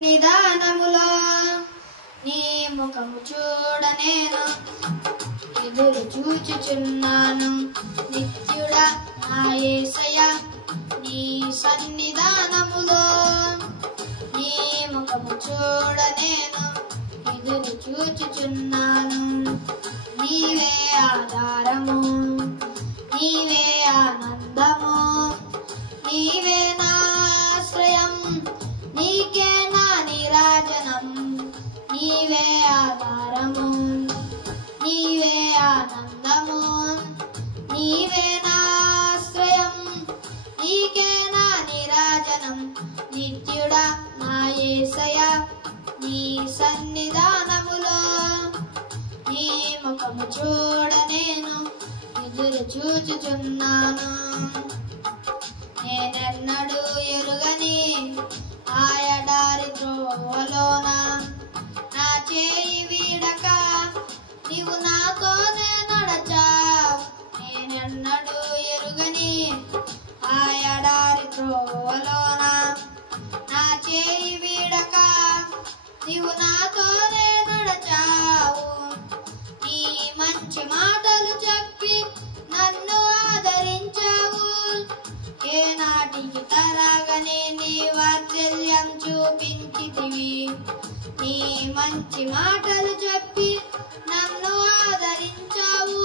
నిదానములో నీ ముఖము చూడ నేను ఎదురు చూచుచున్నాను. నిత్యుడా నా యేసయ్యా నీ సన్నిధానములో నీ ముఖము చూడ నేను ఎదురు చూచుచున్నాను. నీవే ఆధారము, నీవే ఆనందము, నీవే నా ఆశ్రయం, నీకే నా నీరాజనం. నీవే ఆధారము, నీవే ఆనందము, నీవే నా ఆశ్రయం, నీకే నా నీరాజనం. నిత్యుడా నా యేసయ్యా నీ సన్నిధానములో నీ ముఖము చూడ నేను ఎదురు చూచుచున్నాను. నేనెన్నడూ ఎరుగని ఆ ఎడారి త్రోవలోన నా చేయి వీడక నీవు నాతోనే నడచావు. నేనెన్నడూ ఎరుగని ఆ ఎడారి త్రోవలోన నా చేయి వీడక నీవు నాతోనే నడచావు. నీ మంచి మాటలు చెప్పి నన్ను ఆదరించావు. ఏనాటికి తరగని నీ వాత్సల్యం చూపించితివి. నీ మంచి మాటలు చెప్పి నన్ను ఆదరించావు.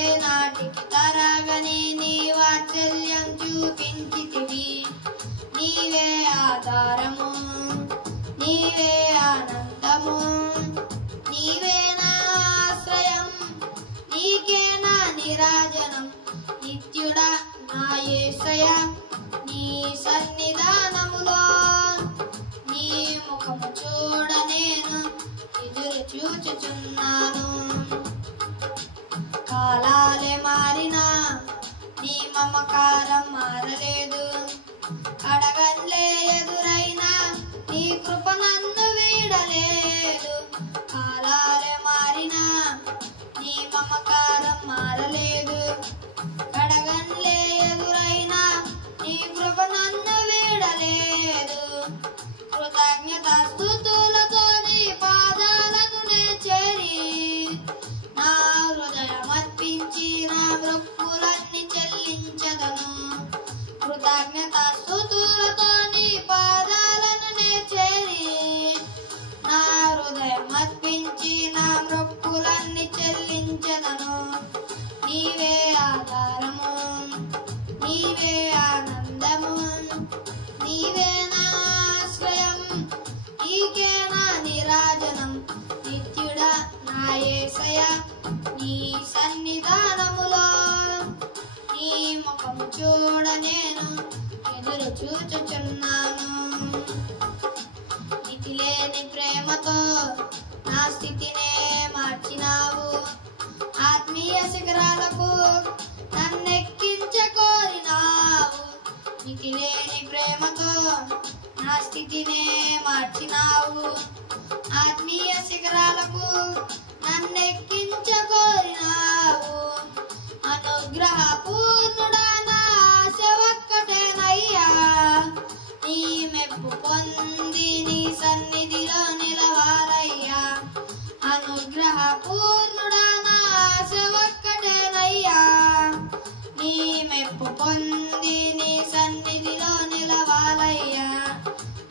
ఏనాటికి తరగని నీ వాత్సల్యం చూపించితివి. నీవే ఆధారము, నీవే ఆనందము, నీవే నా ఆశ్రయం, నీకే నా నీరాజనం. నిత్యుడా నా యేసయ్యా నీ సన్నిధానములో నీ ముఖము చూడ నేను ఎదురు చూచుచున్నాను. కాలాలే మారినా నీ మమకారం మారలేదు. అడగన్లే ఎదురైనా నీ కృప నన్ను వీడలేదు. కాలాలే మారినా నీ మమకారం మారలేదు. అడగన్లే ఎదురైనా నీ కృప నన్ను వీడలేదు. కృతజ్ఞతాస్తుతులతో నీ పాదాలను నే చేరి నా హృదయమర్పించి నా మొక్కులన్నీ చెల్లించదను. కృతజ్ఞతాస్తుతులతో నీ పాదాలను నే చేరి నా హృదయమర్పించి నా మొక్కులన్నీ చెల్లించదను. నీవే ఆధారము, నీవే ఆనందము, నీవే నా ఆశ్రయం, నీకే నా నీరాజనం. నిత్యుడా నా యేసయ్యా నీ సన్నిధానములో నీ ముఖము చూడ నేను ఎదురు చూచుచున్నాను. మితిలేని ప్రేమతో నా స్థితినే మార్చినావు. ఆత్మీయ శిఖరాలకు నన్నెక్కించ కోరినావు. మితిలేని ప్రేమతో నా స్థితినే మార్చినావు. ఆత్మీయ శిఖరాలకు నన్నెక్కించ కోరినావు. అనుగ్రహ పూర్ణుడా నా ఆశ ఒక్కటేనయ్యా, నీ మెప్పు పొంది నీ సన్నిధిలో నిలవాలయ్యా. అనుగ్రహ పూర్ణుడా నా ఆశ ఒక్కటేనయ్యా, నీ మెప్పు పొంది నీ సన్నిధిలో నిలవాలయ్యా.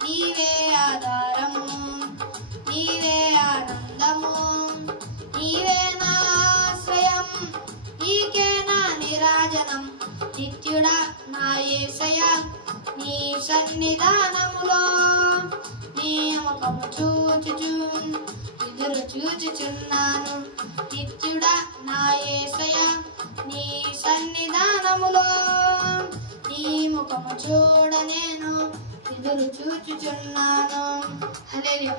నీవే ఆధారము, నీవే ఆనందము, నీవే నా ఆశ్రయం, నీకే నా నీరాజనం. నిత్యుడా నా యేసయ్యా నీ సన్నిధానములో నీ ముఖము చూచుచు ఎదురు చూచుచున్నాను. నిత్యుడా నా యేసయ్యా నీ సన్నిధానములో నీ ముఖము చూడ నేను ఎదురు చూచుచున్నాను. హల్లెలూయా.